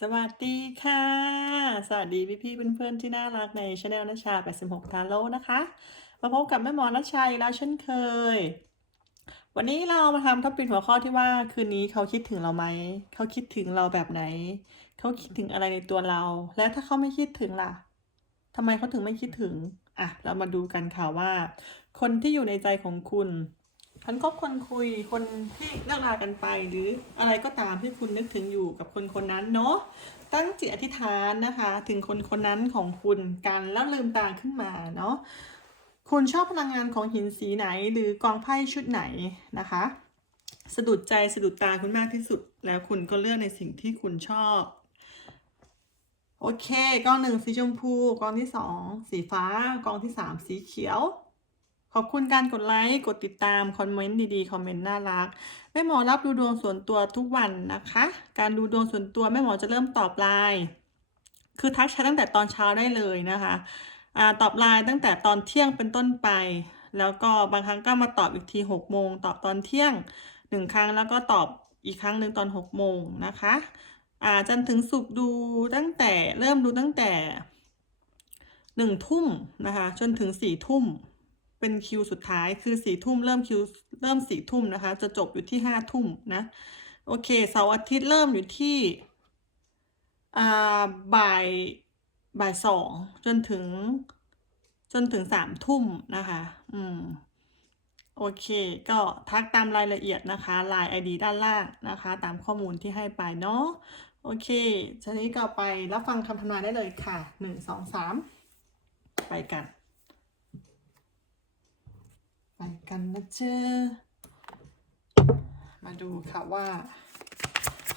สวัสดีค่ะ สวัสดีพี่ๆเพื่อนๆที่น่ารักในช anel นัชชา 86 ทาโร่นะคะ มาพบกับแม่หมอนัชชาอีกแล้วเช่นเคย วันนี้เรามาทำท็อปิกหัวข้อที่ว่าคืนนี้เขาคิดถึงเราไหม เขาคิดถึงเราแบบไหน เขาคิดถึงอะไรในตัวเรา และถ้าเขาไม่คิดถึงล่ะทำไมเขาถึงไม่คิดถึง อะ เรามาดูกันค่ะว่า คนที่อยู่ในใจของคุณ คนคบคนคุยคนที่เลิกลากันไป หรืออะไรก็ตามที่คุณนึกถึงอยู่กับคนคนนั้นเนาะตั้งจิตอธิษฐานนะคะ ถึงคนคนนั้นของคุณกันแล้วลืมตาขึ้นมาเนาะคุณชอบพลังงานของหินสีไหน หรือกองไพ่ชุดไหนนะคะ สะดุดใจสะดุดตาคุณมากที่สุด แล้วคุณก็เลือกในสิ่งที่คุณชอบ โอเคกองหนึ่งสีชมพูกองที่สองสีฟ้ากองที่สามสีเขียว ขอบคุณการกดไลค์ กดติดตาม คอมเมนต์ดีๆ คอมเมนต์น่ารัก แม่หมอรับดูดวงส่วนตัวทุกวันนะคะ การดูดวงส่วนตัวแม่หมอจะเริ่มตอบไลน์คือทักแชทตั้งแต่ตอนเช้าได้เลยนะคะอ่าตอบไลน์ตั้งแต่ตอนเที่ยงเป็นต้นไป แล้วก็บางครั้งก็มาตอบอีกทีหกโมงตอบตอนเที่ยงหนึ่งครั้งแล้วก็ตอบอีกครั้งหนึ่งตอนหกโมงนะคะอ่าจันถึงศุกดูตั้งแต่เริ่มดูตั้งแต่หนึ่งทุ่มนะคะจนถึงสี่ทุ่ม เป็นคิวสุดท้ายคือสี่ทุ่มเริ่มคิวเริ่มสี่ทุ่มนะคะ จะจบอยู่ที่ห้าทุ่มนะ โอเคเสาร์อาทิตย์เริ่มอยู่ที่อ่าบ่ายบ่ายสองจนถึงจนถึงสามทุ่มนะคะ อืม โอเค ก็ทักตามรายละเอียดนะคะไลน์ ID ด้านล่างนะคะ ตามข้อมูลที่ให้ไปเนาะ โอเคทีนี้ก็ไปรับฟังคำทำนายได้เลยค่ะหนึ่งสองสามไปกัน ไปกันนะเจ้อมาดูค่ะว่า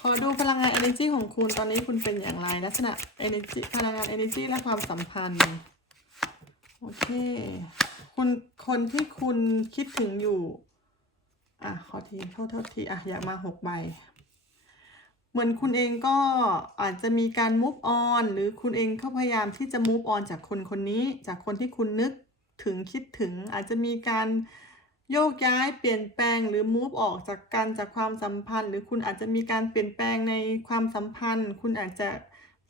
ขอดูพลังงาน energy ของคุณตอนนี้คุณเป็นอย่างไรลักษณะ energy พลังงาน energy และความสัมพันธ์ โอเค คุณคนที่คุณคิดถึงอยู่ อะ ขอทีโทษโทษที อะ อยากมาหกใบ เหมือนคุณเองก็อาจจะมีการ move on หรือคุณเองก็พยายามที่จะ move on จากคนคนนี้ จากคนที่คุณนึก ถึงคิดถึงอาจจะมีการโยกย้ายเปลี่ยนแปลงหรือ move ออกจากกันจากความสัมพันธ์ หรือคุณอาจจะมีการเปลี่ยนแปลงในความสัมพันธ์ คุณอาจจะ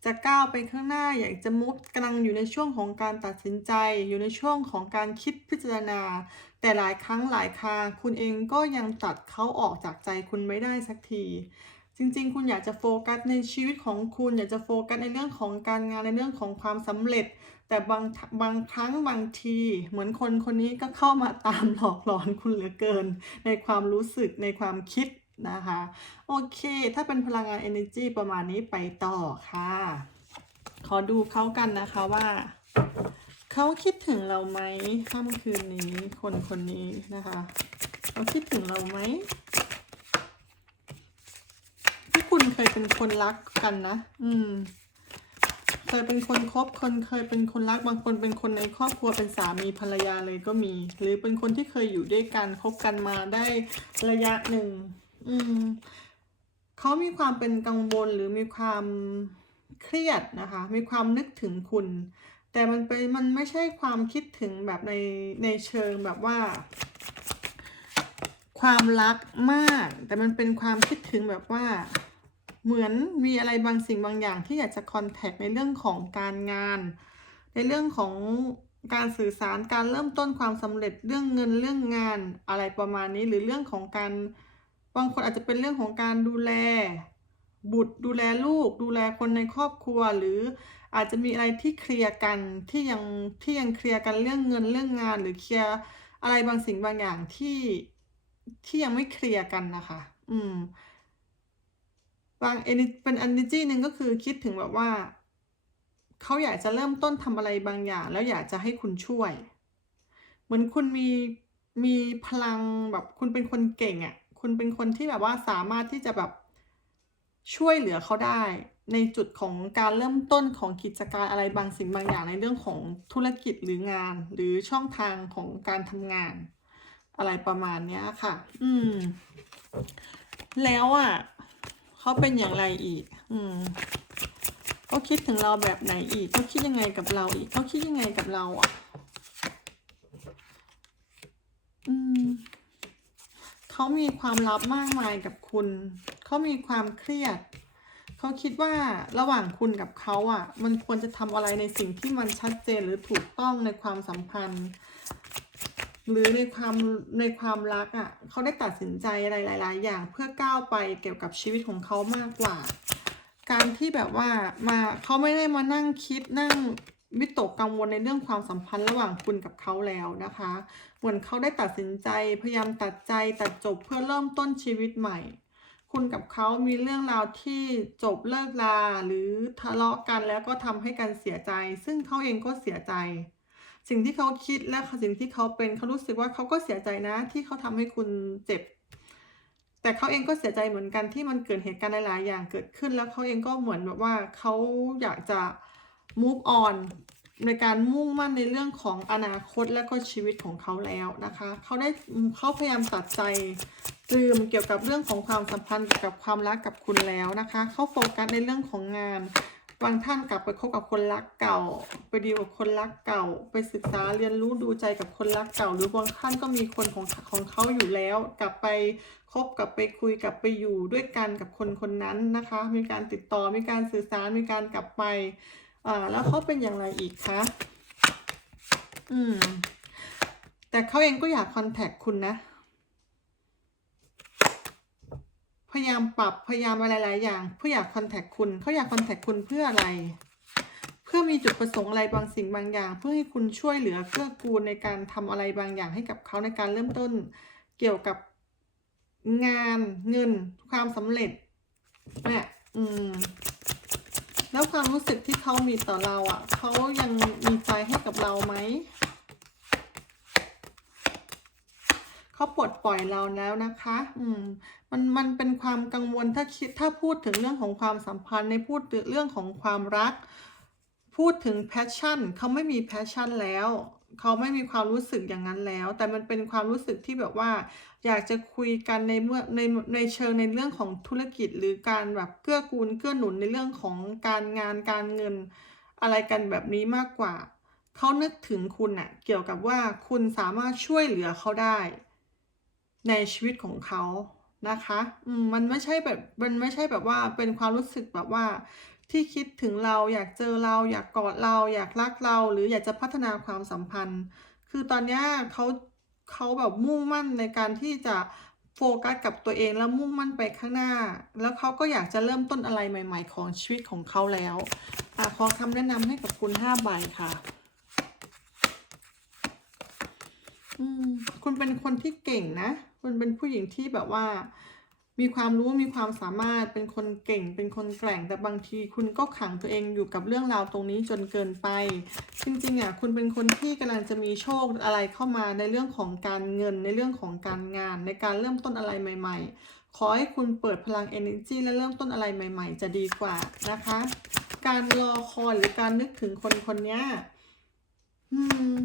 จะก้าวไปข้างหน้าอยากจะ move กำลังอยู่ในช่วงของการตัดสินใจ อยู่ในช่วงของการคิดพิจารณา แต่หลายครั้งหลายคราคุณเองก็ยังตัดเขาออกจากใจคุณไม่ได้สักทีจริงๆ คุณอยากจะโฟกัสในชีวิตของคุณ อยากจะโฟกัสในเรื่องของการงานในเรื่องของความสำเร็จ แต่บางบางครั้งบางทีเหมือนคนคนนี้ก็เข้ามาตามหลอกหลอนคุณเหลือเกิน ในความรู้สึกในความคิดนะคะ โอเค ถ้าเป็นพลังงาน energy ประมาณนี้ไปต่อค่ะ ขอดูเขากันนะคะว่า เขาคิดถึงเราไหมค่ำคืนนี้คนคนนี้นะคะเขาคิดถึงเราไหมที่คุณเคยเป็นคนรักกันนะ อืม เคยเป็นคนคบคนเคยเป็นคนรักบางคนเป็นคนในครอบครัวเป็นสามีภรรยาเลยก็มี หรือเป็นคนที่เคยอยู่ด้วยกันคบกันมาได้ระยะหนึ่ง อืมเขามีความเป็นกังวลหรือมีความเครียดนะคะ มีความนึกถึงคุณ แต่มันเป็นมันไม่ใช่ความคิดถึงแบบในในเชิงแบบว่า ความรักมาก แต่มันเป็นความคิดถึงแบบว่า เหมือนมีอะไรบางสิ่งบางอย่างที่อยากจะคอนแทคในเรื่องของการงาน ในเรื่องของการสื่อสารการเริ่มต้นความสำเร็จเรื่องเงินเรื่องงานอะไรประมาณนี้ หรือเรื่องของการบางคนอาจจะเป็นเรื่องของการดูแล บุตรดูแลลูก ดูแลคนในครอบครัว หรืออาจจะมีอะไรที่เคลียร์กันที่ยังที่ยังเคลียร์กันเรื่องเงินเรื่องงาน หรือเคลียร์อะไรบางสิ่งบางอย่างที่ที่ยังไม่เคลียร์กันนะคะ อืม บาง energy เป็น energy หนึ่งก็คือคิดถึงแบบว่า เขาอยากจะเริ่มต้นทำอะไรบางอย่าง แล้วอยากจะให้คุณช่วย เหมือนคุณมีมีพลังแบบคุณเป็นคนเก่งอะ่ะ คุณเป็นคนที่แบบว่าสามารถที่จะแบบช่วยเหลือเขาได้ ในจุดของการเริ่มต้นของกิจการอะไรบางสิ่งบางอย่างในเรื่องของธุรกิจหรืองาน หรือช่องทางของการทำงาน อะไรประมาณเนี้ยค่ะ อืม แล้วอะ เขาเป็นอย่างไรอีก อืมเขาคิดถึงเราแบบไหนอีกเขาคิดยังไงกับเราอีกเขาคิดยังไงกับเราอะ อืมเขามีความลับมากมายกับคุณ เขามีความเครียด เขาคิดว่าระหว่างคุณกับเขาอะ มันควรจะทำอะไรในสิ่งที่มันชัดเจนหรือถูกต้องในความสัมพันธ์ หรือในความในความรักอะเขาได้ตัดสินใจอะไรหลาย ๆ อย่างเพื่อก้าวไปเกี่ยวกับชีวิตของเขามากกว่า การที่แบบว่ามาเขาไม่ได้มานั่งคิดนั่งวิตกกังวลในเรื่องความสัมพันธ์ระหว่างคุณกับเขาแล้วนะคะ เหมือนเขาได้ตัดสินใจพยายามตัดใจตัดจบเพื่อเริ่มต้นชีวิตใหม่ คุณกับเขามีเรื่องราวที่จบเลิกลาหรือทะเลาะกันแล้วก็ทำให้กันเสียใจ ซึ่งเขาเองก็เสียใจ สิ่งที่เขาคิดและสิ่งที่เขาเป็นเขารู้สึกว่าเขาก็เสียใจนะที่เขาทำให้คุณเจ็บ แต่เขาเองก็เสียใจเหมือนกันที่มันเกิดเหตุการณ์หลาย ๆ อย่างเกิดขึ้นแล้วเขาเองก็เหมือนแบบว่าเขาอยากจะ move on ในการมุ่งมั่นในเรื่องของอนาคตและก็ชีวิตของเขาแล้วนะคะ เขาได้เขาพยายามตัดใจลืมเกี่ยวกับเรื่องของความสัมพันธ์กับความรักกับคุณแล้วนะคะ เขาโฟกัสในเรื่องของงาน บางท่านกลับไปคบกับคนรักเก่า ไปดีกับคนรักเก่า ไปศึกษาเรียนรู้ดูใจกับคนรักเก่า หรือบางท่านก็มีคนของของเขาอยู่แล้ว กลับไปคบกลับไปคุยกลับไปอยู่ด้วยกันกับคนคนนั้นนะคะ มีการติดต่อมีการสื่อสารมีการกลับไปอ่าแล้วเขาเป็นอย่างไรอีกคะอืม แต่เขาเองก็อยากคอนแทคคุณนะ พยายามปรับพยายามอะไรหลายอย่าง เพื่ออยากคอนแทคคุณเขาอยากคอนแทคคุณเพื่ออะไร เพื่อมีจุดประสงค์อะไรบางสิ่งบางอย่าง เพื่อให้คุณช่วยเหลือเกื้อกูลในการทำอะไรบางอย่างให้กับเขาในการเริ่มต้น เกี่ยวกับงานเงินความสำเร็จเนี่ยอืมแล้วความรู้สึกที่เขามีต่อเราอะเขายังมีใจให้กับเราไหม เขาปลดปล่อยเราแล้วนะคะ อืม มันมันเป็นความกังวลถ้าคิดถ้าพูดถึงเรื่องของความสัมพันธ์ในพูดถึงเรื่องของความรัก พูดถึง passion เขาไม่มี passion แล้วเขาไม่มีความรู้สึกอย่างนั้นแล้ว แต่มันเป็นความรู้สึกที่แบบว่า อยากจะคุยกันในเมื่อในในเชิงในเรื่องของธุรกิจหรือการแบบเกื้อกูลเกื้อหนุนในเรื่องของการงานการเงินอะไรกันแบบนี้มากกว่าเขานึกถึงคุณอะเกี่ยวกับว่าคุณสามารถช่วยเหลือเขาได้ ในชีวิตของเขานะคะอืมมันไม่ใช่แบบมันไม่ใช่แบบว่าเป็นความรู้สึกแบบว่า ที่คิดถึงเราอยากเจอเราอยากกอดเราอยากรักเรา หรืออยากจะพัฒนาความสัมพันธ์ คือตอนนี้เขาเขาแบบมุ่งมั่นในการที่จะโฟกัสกับตัวเองแล้วมุ่งมั่นไปข้างหน้า แล้วเขาก็อยากจะเริ่มต้นอะไรใหม่ ๆ ของชีวิตของเขาแล้วอะขอคำแนะนำให้กับคุณห้าใบค่ะอืมคุณเป็นคนที่เก่งนะ คุณเป็นผู้หญิงที่แบบว่า มีความรู้มีความสามารถเป็นคนเก่ง เป็นคนแกร่ง แต่บางทีคุณก็ขังตัวเองอยู่กับเรื่องราวตรงนี้จนเกินไป จริงๆอะคุณเป็นคนที่กำลังจะมีโชคอะไรเข้ามาในเรื่องของการเงินในเรื่องของการงาน ในการเริ่มต้นอะไรใหม่ ๆ ขอให้คุณเปิดพลัง energy และเริ่มต้นอะไรใหม่ ๆ จะดีกว่านะคะ การรอคอยหรือการนึกถึงคนคนนี้อืม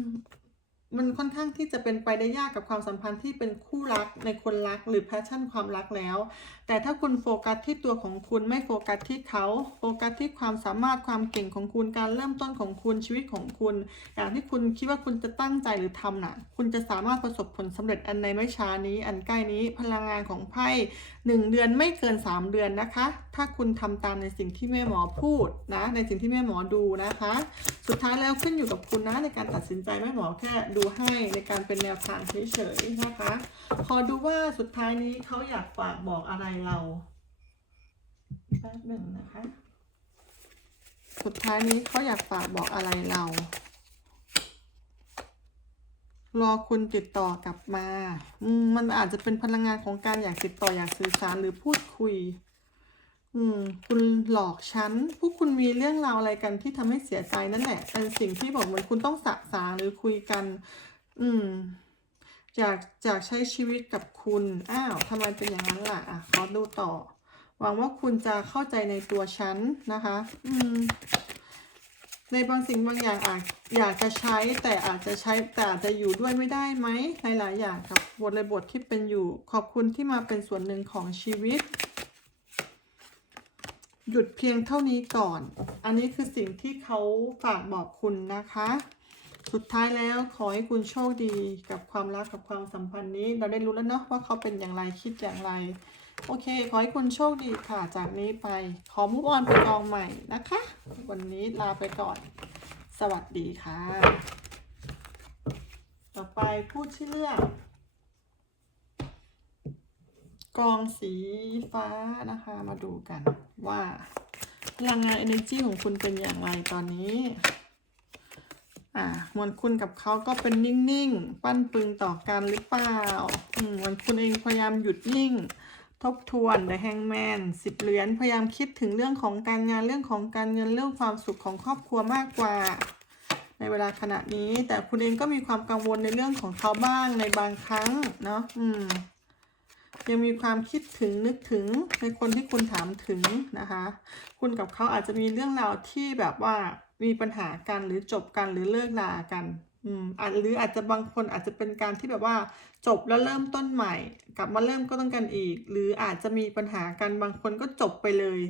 มันค่อนข้างที่จะเป็นไปได้ยากกับความสัมพันธ์ที่เป็นคู่รักในคนรักหรือแพชชั่นความรักแล้ว แต่ถ้าคุณโฟกัสที่ตัวของคุณไม่โฟกัสที่เขา โฟกัสที่ความสามารถความเก่งของคุณการเริ่มต้นของคุณชีวิตของคุณ อย่างที่คุณคิดว่าคุณจะตั้งใจหรือทำน่ะ คุณจะสามารถประสบผลสำเร็จอันในไม่ช้านี้ อันใกล้นี้พลังงานของไพ่หนึ่งเดือนไม่เกินสามเดือนนะคะ ถ้าคุณทำตามในสิ่งที่แม่หมอพูดนะในสิ่งที่แม่หมอดูนะคะ สุดท้ายแล้วขึ้นอยู่กับคุณนะในการตัดสินใจแม่หมอแค่ดูให้ในการเป็นแนวทางเฉยๆนะคะ ขอดูว่าสุดท้ายนี้เขาอยากฝากบอกอะไรเราแป๊บหนึ่งนะคะ สุดท้ายนี้เขาอยากฝากบอกอะไรเรา รอคุณติดต่อกลับมาอืมมันอาจจะเป็นพลังงานของการอยากติดต่ออยากสื่อสารหรือพูดคุย อืม คุณหลอกฉัน พวกคุณมีเรื่องราวอะไรกันที่ทำให้เสียใจนั่นแหละเป็นสิ่งที่บอกเหมือนคุณต้องสะสางหรือคุยกัน อืม อยากอยากใช้ชีวิตกับคุณ อ้าวทำไมเป็นอย่างนั้นล่ะ อะ ขอดูต่อ หวังว่าคุณจะเข้าใจในตัวฉันนะคะ อืม ในบางสิ่งบางอย่างอาจอยากจะใช้แต่อาจจะใช้แต่อาจจะอยู่ด้วยไม่ได้ไหมหลายๆอย่างครับบทเลยบทที่เป็นอยู่ ขอบคุณที่มาเป็นส่วนหนึ่งของชีวิต หยุดเพียงเท่านี้ก่อน อันนี้คือสิ่งที่เขาฝากบอกคุณนะคะ สุดท้ายแล้วขอให้คุณโชคดีกับความรักกับความสัมพันธ์นี้ เราได้รู้แล้วเนาะว่าเขาเป็นอย่างไรคิดอย่างไร โอเค ขอให้คุณโชคดีค่ะจากนี้ไป ขอมุกออนไปกองใหม่นะคะ วันนี้ลาไปก่อน สวัสดีค่ะ ต่อไปพูดชื่อเรื่องกองสีฟ้านะคะมาดูกันว่าพลังงาน energy ของคุณเป็นอย่างไรตอนนี้ อ่ามือนคุณกับเขาก็เป็นนิ่งๆ ปั้นปึงต่อกันหรือเปล่า อืมมือนคุณเองพยายามหยุดนิ่ง ทบทวน The Hangman สิบเหรียญ พยายามคิดถึงเรื่องของการงาน เรื่องของการเงิน เรื่องความสุขของครอบครัวมากกว่า ในเวลาขณะนี้ แต่คุณเองก็มีความกังวลในเรื่องของเขาบ้างในบางครั้ง เนาะ อืม ยังมีความคิดถึงนึกถึงในคนที่คุณถามถึงนะคะ คุณกับเขาอาจจะมีเรื่องราวที่แบบว่ามีปัญหากันหรือจบกันหรือเลิกลากันอืมอาจหรืออาจจะบางคนอาจจะเป็นการที่แบบว่าจบแล้วเริ่มต้นใหม่ กลับมาเริ่มก็ต้องกันอีก หรืออาจจะมีปัญหากันบางคนก็จบไปเลย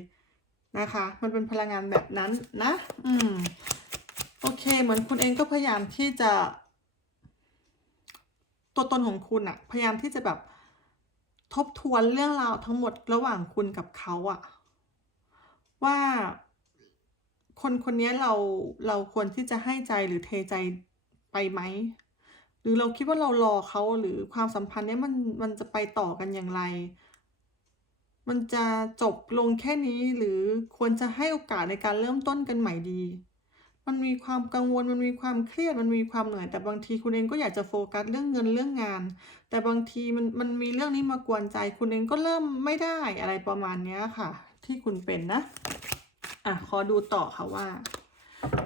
นะคะ มันเป็นพลังงานแบบนั้นนะ อืมโอเค เหมือนคุณเองก็พยายามที่จะ ตัวตนของคุณอะพยายามที่จะแบบ ทบทวนเรื่องราวทั้งหมดระหว่างคุณกับเขาอะว่าคนคนนี้เราเราควรที่จะให้ใจหรือเทใจไปไหม หรือเราคิดว่าเรารอเขาหรือความสัมพันธ์เนี้ยมันมันจะไปต่อกันอย่างไร มันจะจบลงแค่นี้หรือควรจะให้โอกาสในการเริ่มต้นกันใหม่ดี มันมีความกังวล มันมีความเครียด มันมีความเหนื่อย แต่บางทีคุณเองก็อยากจะโฟกัสเรื่องเงินเรื่องงาน แต่บางทีมันมันมีเรื่องนี้มากวนใจ คุณเองก็เริ่มไม่ได้อะไรประมาณนี้ค่ะ ที่คุณเป็นนะ อะ ขอดูต่อค่ะว่า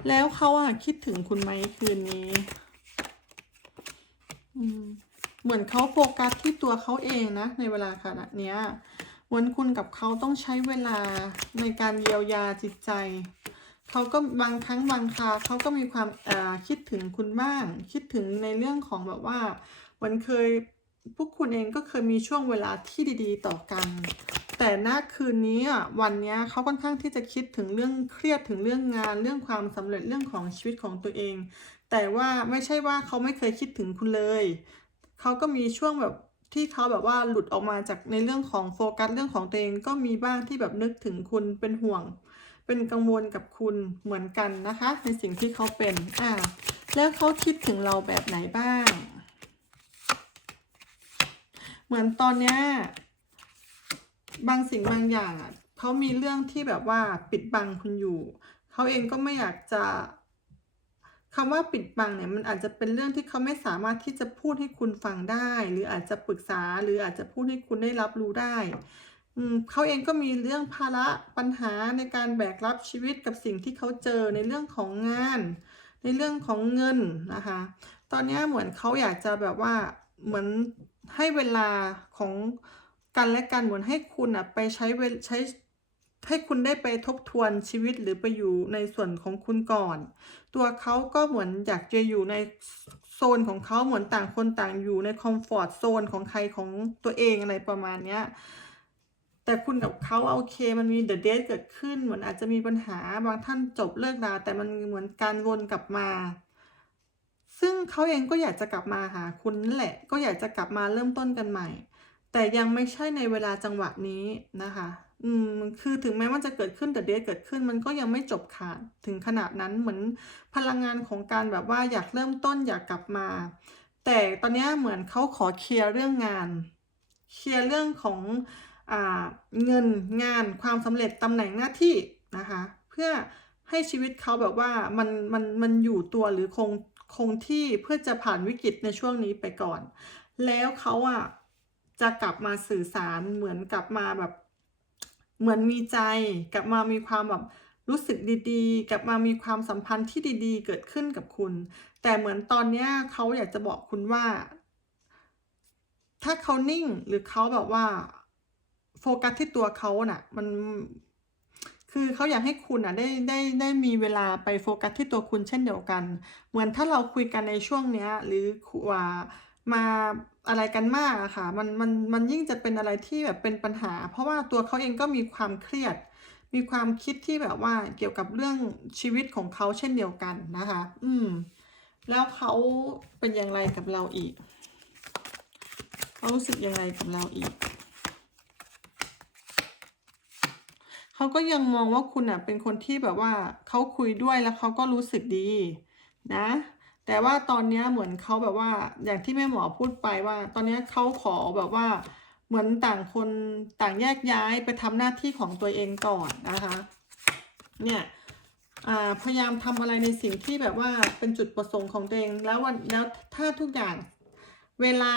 แล้วเขาอะคิดถึงคุณไหมคืนนี้ อืมเหมือนเขาโฟกัสที่ตัวเขาเองนะ ในเวลาขณะเนี้ยเหมือนคุณกับเขาต้องใช้เวลาในการเยียวยาจิตใจ เขาก็บางครั้งบางคราเขาก็มีความคิดถึงคุณบ้าง คิดถึงในเรื่องของแบบว่ามือนเคยพวกคุณเองก็เคยมีช่วงเวลาที่ดี ๆ ต่อกัน แต่ณคืนนี้วันเนี้ยเขาค่อนข้างที่จะคิดถึงเรื่องเครียดถึงเรื่องงาน เรื่องความสำเร็จเรื่องของชีวิตของตัวเอง แต่ว่าไม่ใช่ว่าเขาไม่เคยคิดถึงคุณเลยเขาก็มีช่วงแบบที่เขาแบบว่าหลุดออกมาจากในเรื่องของโฟกัสเรื่องของตัวเองก็มีบ้างที่แบบนึกถึงคุณเป็นห่วง เป็นกังวลกับคุณเหมือนกันนะคะ ในสิ่งที่เขาเป็นอ่าแล้วเขาคิดถึงเราแบบไหนบ้าง เหมือนตอนเนี้ยบางสิ่งบางอย่างอะเขามีเรื่องที่แบบว่าปิดบังคุณอยู่ เขาเองก็ไม่อยากจะคำว่าปิดบังเนี่ยมันอาจจะเป็นเรื่องที่เขาไม่สามารถที่จะพูดให้คุณฟังได้ หรืออาจจะปรึกษาหรืออาจจะพูดให้คุณได้รับรู้ได้ เขาเองก็มีเรื่องภาระปัญหาในการแบกรับชีวิตกับสิ่งที่เขาเจอในเรื่องของงาน ในเรื่องของเงินนะคะ ตอนนี้เหมือนเขาอยากจะแบบว่าเหมือนให้เวลาของกันและกันเหมือนให้คุณอะไปใช้ใช้ให้คุณได้ไปทบทวนชีวิตหรือไปอยู่ในส่วนของคุณก่อน ตัวเขาก็เหมือนอยากจะอยู่ในโซนของเขาเหมือนต่างคนต่างอยู่ในคอมฟอร์ตโซนของใครของตัวเองอะไรประมาณเนี้ย แต่คุณกับเขาโอเค มันมีเดอะเดทเกิดขึ้นเหมือนอาจจะมีปัญหาบางท่านจบเลิกลาแต่มันเหมือนการวนกลับมา ซึ่งเขาเองก็อยากจะกลับมาหาคุณนั่นแหละ ก็อยากจะกลับมาเริ่มต้นกันใหม่ แต่ยังไม่ใช่ในเวลาจังหวะนี้นะคะ อืมคือถึงแม้ว่าจะเกิดขึ้นแต่เดทเกิดขึ้น มันก็ยังไม่จบขาดถึงขนาดนั้นเหมือนพลังงานของการแบบว่าอยากเริ่มต้นอยากกลับมา แต่ตอนนี้เหมือนเขาขอเคลียร์เรื่องงาน เคลียร์เรื่องของ เงินงานความสำเร็จตำแหน่งหน้าที่นะคะเพื่อให้ชีวิตเขาแบบว่ามันมันมันอยู่ตัวหรือคงคงที่เพื่อจะผ่านวิกฤตในช่วงนี้ไปก่อน แล้วเขาอะจะกลับมาสื่อสารเหมือนกลับมาแบบ เหมือนมีใจ กลับมามีความแบบรู้สึกดีๆ กลับมามีความสัมพันธ์ที่ดีๆ เกิดขึ้นกับคุณ แต่เหมือนตอนเนี้ยเขาอยากจะบอกคุณว่า ถ้าเขานิ่งหรือเขาแบบว่า โฟกัสที่ตัวเขาน่ะ มันคือเขาอยากให้คุณอะได้ได้ได้มีเวลาไปโฟกัสที่ตัวคุณเช่นเดียวกัน เหมือนถ้าเราคุยกันในช่วงเนี้ย หรือว่ามาอะไรกันมากอะค่ะ มันมันมันยิ่งจะเป็นอะไรที่แบบเป็นปัญหา เพราะว่าตัวเขาเองก็มีความเครียด มีความคิดที่แบบว่าเกี่ยวกับเรื่องชีวิตของเขาเช่นเดียวกันนะคะ อืม แล้วเขาเป็นอย่างไรกับเราอีกเขารู้สึกยังไงกับเราอีก เขาก็ยังมองว่าคุณอะเป็นคนที่แบบว่าเขาคุยด้วยแล้วเขาก็รู้สึกดีนะ แต่ว่าตอนนี้เหมือนเขาแบบว่า อย่างที่แม่หมอพูดไปว่า ตอนนี้เขาขอแบบว่า เหมือนต่างคนต่างแยกย้ายไปทำหน้าที่ของตัวเองก่อนนะคะ เนี่ยพยายามทำอะไรในสิ่งที่แบบว่าเป็นจุดประสงค์ของตัวเองแล้ววันแล้วถ้าทุกอย่างเวลา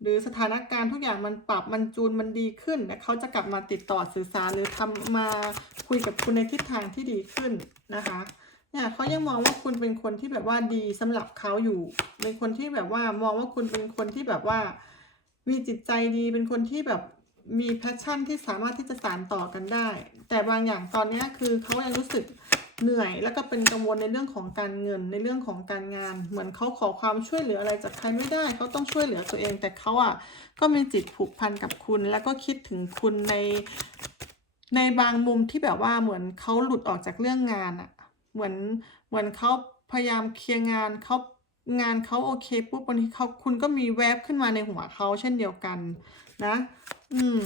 หรือสถานการณ์ทุกอย่างมันปรับมันจูนมันดีขึ้นแล้วเขาจะกลับมาติดต่อสื่อสารหรือทำมาคุยกับคุณในทิศทางที่ดีขึ้นนะคะเนี่ยเขายังมองว่าคุณเป็นคนที่แบบว่าดีสำหรับเขาอยู่เป็นคนที่แบบว่ามองว่าคุณเป็นคนที่แบบว่า มีจิตใจดีเป็นคนที่แบบมีแพชชั่นที่สามารถที่จะสานต่อกันได้ แต่บางอย่างตอนนี้คือเขายังรู้สึก เหนื่อยแล้วก็เป็นกังวลในเรื่องของการเงินในเรื่องของการงาน เหมือนเขาขอความช่วยเหลืออะไรจากใครไม่ได้เขาต้องช่วยเหลือตัวเอง แต่เขาอะก็มีจิตผูกพันกับคุณ แล้วก็คิดถึงคุณในในบางมุมที่แบบว่าเหมือนเขาหลุดออกจากเรื่องงานอะเหมือนเหมือนเขาพยายามเคลียร์งานเขางานเขาโอเคปุ๊บบางทีเขาคุณก็มีแวบขึ้นมาในหัวเขาเช่นเดียวกันนะ อืม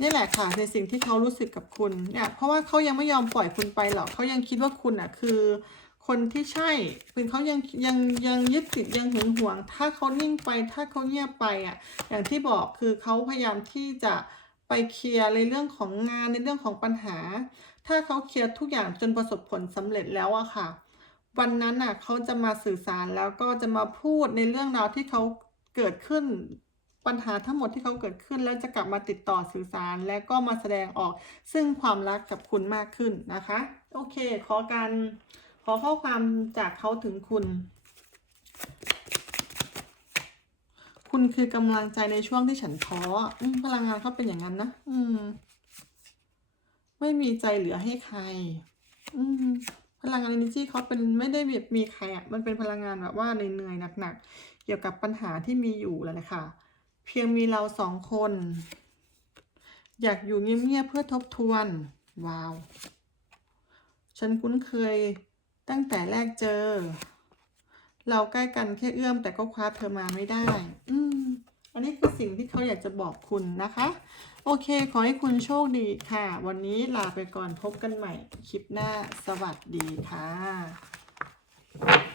นี่แหละค่ะในสิ่งที่เขารู้สึกกับคุณเนี่ยเพราะว่าเขายังไม่ยอมปล่อยคุณไปหรอกเขายังคิดว่าคุณอะคือ คนที่ใช่คือเขายังยังยังยึดติดยังหึงหวง ถ้าเขานิ่งไปถ้าเขาเงียบไปอะอย่างที่บอกคือเขาพยายามที่จะไปเคลียร์ในเรื่องของงานในเรื่องของปัญหา ถ้าเขาเคลียร์ทุกอย่างจนประสบผลสำเร็จแล้วอะค่ะ วันนั้นน่ะเขาจะมาสื่อสารแล้วก็จะมาพูดในเรื่องราวที่เขาเกิดขึ้น ปัญหาทั้งหมดที่เขาเกิดขึ้น แล้วจะกลับมาติดต่อสื่อสาร และก็มาแสดงออกซึ่งความรักกับคุณมากขึ้นนะคะ โอเค ขอการขอข้อความจากเขาถึงคุณ คุณคือกำลังใจในช่วงที่ฉันท้อพลังงานเขาเป็นอย่างนั้นนะอืม ไม่มีใจเหลือให้ใคร อืมพลังงาน energy เขาเป็นไม่ได้แบบมีใครอะ มันเป็นพลังงานแบบว่าเหนื่อยหนักๆ เกี่ยวกับปัญหาที่มีอยู่แล้วนะคะ พียงมีเราสองคน อยากอยู่เงียบๆเพื่อทบทวน ว้าว ฉันคุ้นเคยตั้งแต่แรกเจอ เราใกล้กันแค่เอื้อมแต่ก็คว้าเธอมาไม่ได้ อืม อันนี้คือสิ่งที่เขาอยากจะบอกคุณนะคะ โอเค ขอให้คุณโชคดีค่ะ วันนี้ลาไปก่อนพบกันใหม่ คลิปหน้าสวัสดีค่ะ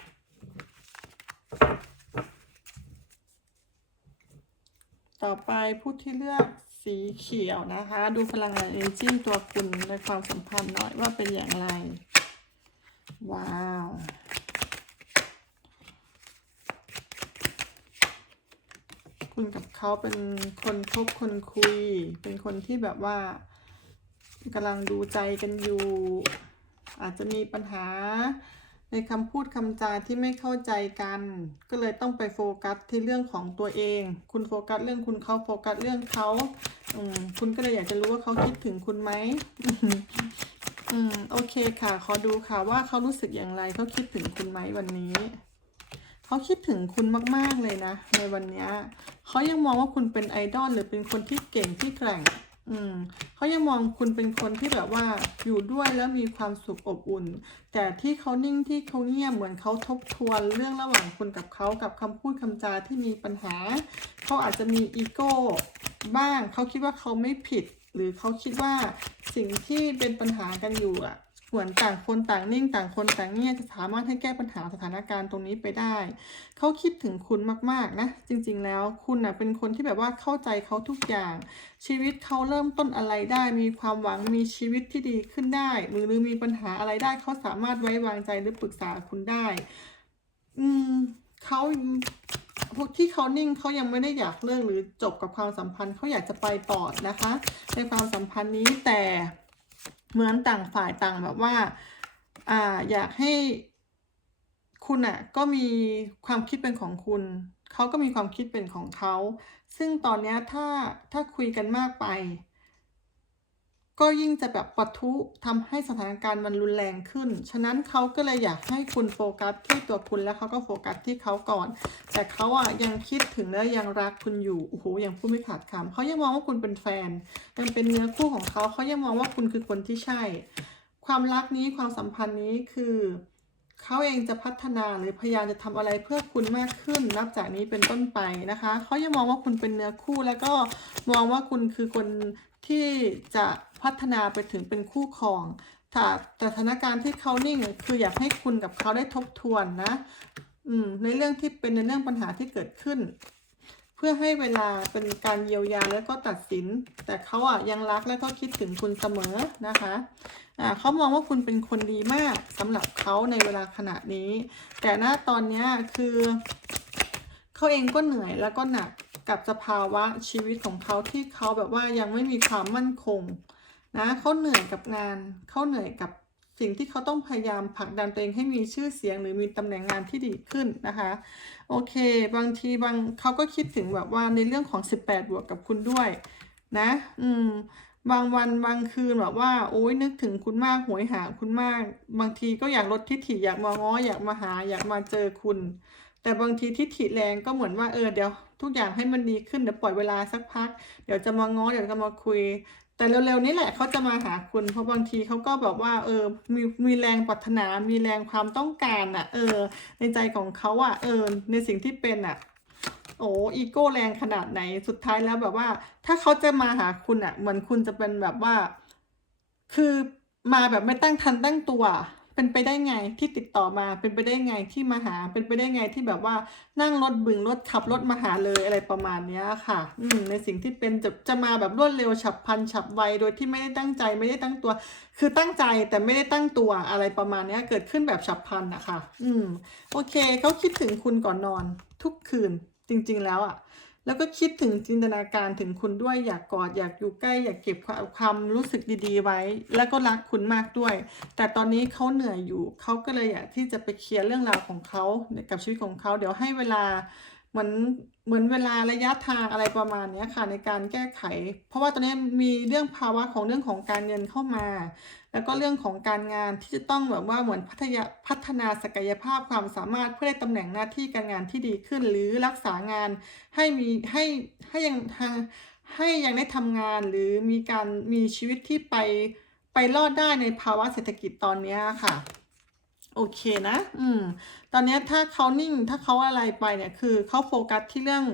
ต่อไปผู้ที่เลือกสีเขียวนะคะ ดูพลังงาน energy ตัวคุณในความสัมพันธ์หน่อยว่าเป็นอย่างไร ว้าวคุณกับเขาเป็นคนคบคนคุย เป็นคนที่แบบว่ากำลังดูใจกันอยู่ อาจจะมีปัญหา ในคำพูดคำจาที่ไม่เข้าใจกัน ก็เลยต้องไปโฟกัสที่เรื่องของตัวเอง คุณโฟกัสเรื่องคุณเขาโฟกัสเรื่องเขาอืมคุณก็เลยอยากจะรู้ว่าเขาคิดถึงคุณไหมอืมโอเคค่ะ ขอดูค่ะว่าเขารู้สึกอย่างไรเขาคิดถึงคุณไหมวันนี้เขาคิดถึงคุณมาก ๆ เลยนะ ในวันนี้เขายังมองว่าคุณเป็นไอดอลหรือเป็นคนที่เก่งที่แกร่ง อืมเขายังมองคุณเป็นคนที่แบบว่าอยู่ด้วยแล้วมีความสุขอบอุ่น แต่ที่เขานิ่งที่เขาเงียบเหมือนเขาทบทวนเรื่องระหว่างคุณกับเขากับคำพูดคำจาที่มีปัญหา เขาอาจจะมีอีโก้บ้าง เขาคิดว่าเขาไม่ผิด หรือเขาคิดว่าสิ่งที่เป็นปัญหากันอยู่อะ เหมือนต่างคนต่างนิ่งต่างคนต่างเงียบจะสามารถให้แก้ปัญหาสถานการณ์ตรงนี้ไปได้ เขาคิดถึงคุณมากๆนะ จริงๆแล้วคุณน่ะเป็นคนที่แบบว่าเข้าใจเขาทุกอย่าง ชีวิตเขาเริ่มต้นอะไรได้ มีความหวังมีชีวิตที่ดีขึ้นได้ หรือหรือมีปัญหาอะไรได้เขาสามารถไว้วางใจหรือปรึกษาคุณได้ อืมเขาพวกที่เขานิ่งเขายังไม่ได้อยากเลิกหรือจบกับความสัมพันธ์เขาอยากจะไปต่อนะคะ ในความสัมพันธ์นี้แต่ เหมือนต่างฝ่ายต่างแบบว่าอ่าอยากให้คุณอะก็มีความคิดเป็นของคุณ เขาก็มีความคิดเป็นของเขา ซึ่งตอนนี้ถ้าถ้าคุยกันมากไป ก็ยิ่งจะแบบปะทุทำให้สถานการณ์มันรุนแรงขึ้น ฉะนั้นเขาก็เลยอยากให้คุณโฟกัสที่ตัวคุณแล้วเขาก็โฟกัสที่เขาก่อน แต่เขาอะยังคิดถึงและยังรักคุณอยู่ โอ้โห ยังพูดไม่ขาดคำเขายังมองว่าคุณเป็นแฟน ยังเป็นเนื้อคู่ของเขา เขายังมองว่าคุณคือคนที่ใช่ ความรักนี้ความสัมพันธ์นี้คือเขาเองจะพัฒนาหรือพยายามจะทำอะไรเพื่อคุณมากขึ้น นับจากนี้เป็นต้นไปนะคะ เขายังมองว่าคุณเป็นเนื้อคู่แล้วก็มองว่าคุณคือคนที่จะ พัฒนาไปถึงเป็นคู่ครอง ถ้าแต่สถานการณ์ที่เขานิ่งคืออยากให้คุณกับเขาได้ทบทวนนะ อืม ในเรื่องที่เป็นในเรื่องปัญหาที่เกิดขึ้น เพื่อให้เวลาเป็นการเยียวยาแล้วก็ตัดสิน แต่เขาอะยังรักและก็คิดถึงคุณเสมอนะคะ อ่าเขามองว่าคุณเป็นคนดีมากสำหรับเขาในเวลาขณะนี้ แต่ณตอนนี้คือเขาเองก็เหนื่อยแล้วก็หนักกับสภาวะชีวิตของเขาที่เขาแบบว่ายังไม่มีความมั่นคง นะเขาเหนื่อยกับงานเขาเหนื่อยกับสิ่งที่เขาต้องพยายามผลักดันตัวเองให้มีชื่อเสียงหรือมีตำแหน่งงานที่ดีขึ้นนะคะ โอเค บางทีบางเขาก็คิดถึงแบบว่าในเรื่องของ 18 บวกกับคุณด้วย นะ อืม บางวันบางคืนแบบว่า โอ้ยนึกถึงคุณมากหวยหาคุณมาก บางทีก็อยากลดทิฐิอยากมาง้ออยากมาหา อยากมาเจอคุณ แต่บางทีทิฐิแรงก็เหมือนว่าเออเดี๋ยว ทุกอย่างให้มันดีขึ้นเดี๋ยวปล่อยเวลาสักพัก เดี๋ยวจะมาง้อเดี๋ยวจะมาคุย แต่เร็วๆนี้แหละเขาจะมาหาคุณ เพราะบางทีเขาก็แบบว่า เออ มีมีแรงปรารถนา มีแรงความต้องการอะ เออ ในใจของเขาอะ เออ ในสิ่งที่เป็นอะ โอ้อีโก้แรงขนาดไหนสุดท้ายแล้วแบบว่า ถ้าเขาจะมาหาคุณอะ เหมือนคุณจะเป็นแบบว่า คือมาแบบไม่ตั้งทันตั้งตัว เป็นไปได้ไงที่ติดต่อมา เป็นไปได้ไงที่มาหา เป็นไปได้ไงที่แบบว่านั่งรถบึงรถขับรถมาหาเลยอะไรประมาณเนี้ยค่ะ อืมในสิ่งที่เป็นจะจะมาแบบรวดเร็วฉับพลันฉับไวโดยที่ไม่ได้ตั้งใจไม่ได้ตั้งตัว คือตั้งใจแต่ไม่ได้ตั้งตัวอะไรประมาณเนี้ย เกิดขึ้นแบบฉับพลันอะค่ะอืม โอเคเขาคิดถึงคุณก่อนนอน ทุกคืนจริง ๆ แล้วอะ แล้วก็คิดถึงจินตนาการถึงคุณด้วยอยากกอดอยากอยู่ใกล้ อยากเก็บความความรู้สึกดี ๆ ไว้ แล้วก็รักคุณมากด้วย แต่ตอนนี้เขาเหนื่อยอยู่เขาก็เลยอยากที่จะไปเคลียร์เรื่องราวของเขากับชีวิตของเขาเดี๋ยวให้เวลา เหมือนเหมือนเวลาระยะทางอะไรประมาณนี้ค่ะในการแก้ไข เพราะว่าตอนนี้มีเรื่องภาวะของเรื่องของการเงินเข้ามา แล้วก็เรื่องของการงานที่จะต้องแบบว่าเหมือนพัฒนาพัฒนาศักยภาพความสามารถเพื่อได้ตำแหน่งหน้าที่การงานที่ดีขึ้น หรือรักษางานให้มีให้ให้ยังทางให้ยังได้ทำงานหรือมีการมีชีวิตที่ไปไปรอดได้ในภาวะเศรษฐกิจตอนนี้ค่ะ โอเคนะ อืม ตอนนี้ถ้าเขานิ่ง ถ้าเขาอะไรไปเนี่ย คือเขาโฟกัสที่เรื่อง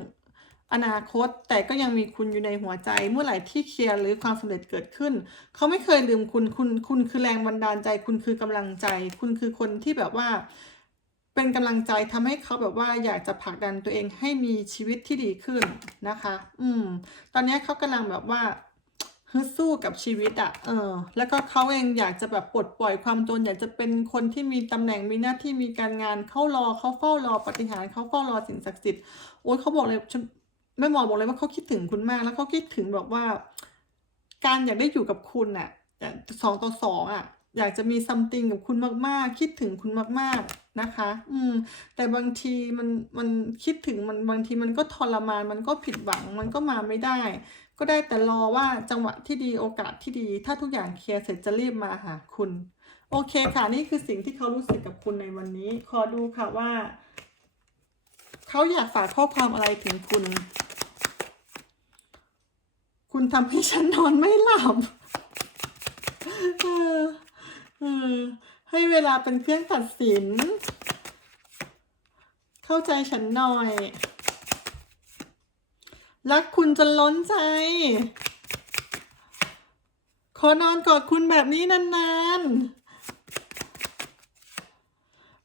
อนาคต แต่ก็ยังมีคุณอยู่ในหัวใจ เมื่อไหร่ที่เคลียร์หรือความสำเร็จเกิดขึ้น เขาไม่เคยลืมคุณ คุณ คุณคือแรงบันดาลใจ คุณคือกำลังใจ คุณคือคนที่แบบว่า เป็นกำลังใจทำให้เขาแบบว่าอยากจะผลักดันตัวเองให้มีชีวิตที่ดีขึ้นนะคะ อืม ตอนนี้เขากำลังแบบว่า ฮึดสู้กับชีวิตอะเออ แล้วก็เขาเองอยากจะแบบปลดปล่อยความจน อยากจะเป็นคนที่มีตำแหน่งมีหน้าที่มีการงานเขารอเขาเฝ้ารอปาฏิหารย์เขาเฝ้ารอสิ่งศักดิ์สิทธิ์โอ๊ยเขาบอกเลยฉันแม่หมอบอกเลยว่าเขาคิดถึงคุณมาก แล้วเขาคิดถึงแบบว่า การอยากได้อยู่กับคุณอะสองต่อสองอะอยากจะมีซัมติงกับคุณมากๆ คิดถึงคุณมากๆนะคะ อืม แต่บางทีมันมันคิดถึงมันบางทีมันก็ทรมาน มันก็ผิดหวัง มันก็มาไม่ได้ ก็ได้แต่รอว่าจังหวะที่ดีโอกาสที่ดี ถ้าทุกอย่างเคลียร์เสร็จจะรีบมาหาคุณ โอเคค่ะนี่คือสิ่งที่เขารู้สึกกับคุณในวันนี้ ขอดูค่ะว่า เขาอยากฝากข้อความอะไรถึงคุณ คุณทำให้ฉันนอนไม่หลับเออเออให้เวลาเป็นเครื่องตัดสิน เข้าใจฉันหน่อย รักคุณจนล้นใจ ขอนอนกอดคุณแบบนี้นานๆ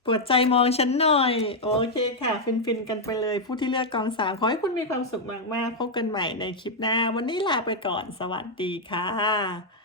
ปวดใจมองฉันหน่อย โอเคค่ะ ฟินๆกันไปเลยผู้ที่เลือกกองสามขอให้คุณมีความสุขมากๆ พบกันใหม่ในคลิปหน้า วันนี้ลาไปก่อน สวัสดีค่ะ